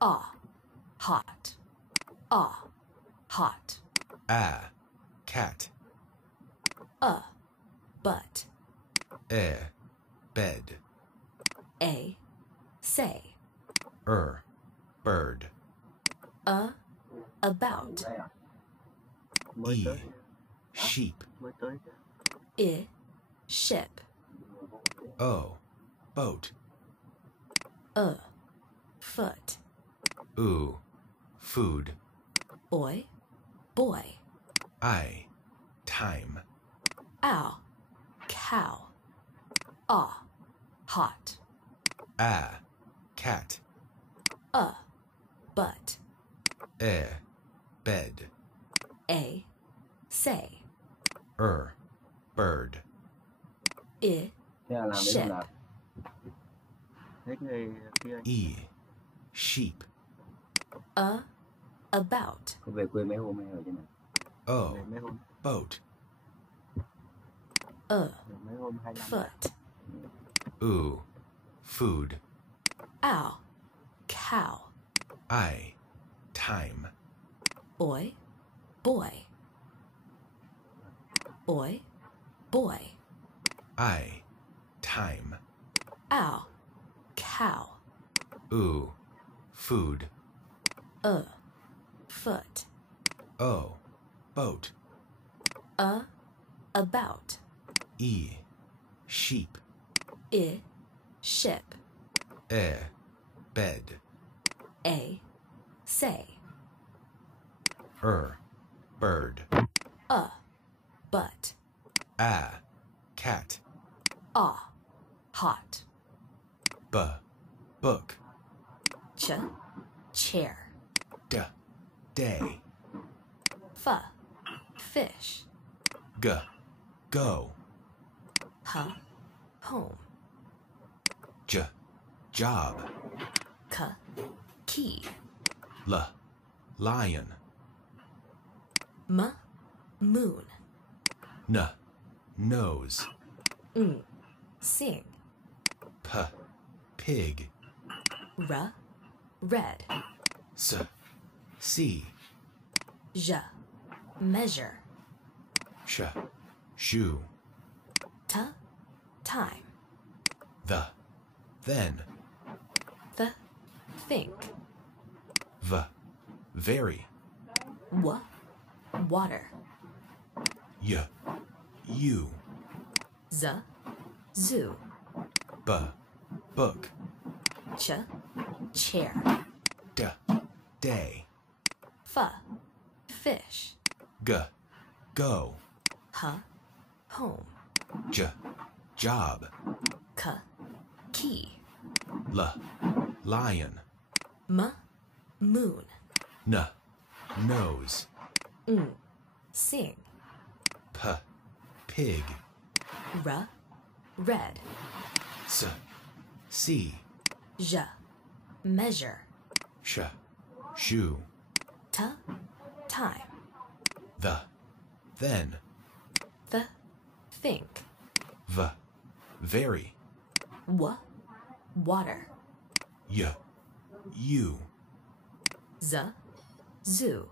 Ah, hot. Ah, hot. Cat. But. Bed. Say. Bird. About. Sheep. Ship. Boat. Foot. Food. Boy. Time. Ow, cow. Ah, hot. Cat. But. Bed. Say. Bird. Thế là làm đến Ship. là hết người kia. Sheep. About. Có về quê mấy hôm hay ở trên này? Về mấy hôm. Boat. Mấy hôm 25. Foot. Food. Ow, cow. Time. Boy. Time. Ow, cow. Food. Foot. Boat. About. Sheep. Ship. Bed. Say. Bird. But. Cat. Hot. Book. Chair. Day. Fish. Go. Home. Job. Key. Lion. Moon. Nose. Sing. Pig. Red. See. Measure. Shoe. Time. Then. Think. Very. Water. You. Zoo. Book. Chair. Day. Fish. Go. Home. Job. Key. Lion. Moon. Nose. Sing. Pig. Red. See. Measure. Shoe. Time. Then. Think. Very. Water. You. Zoo.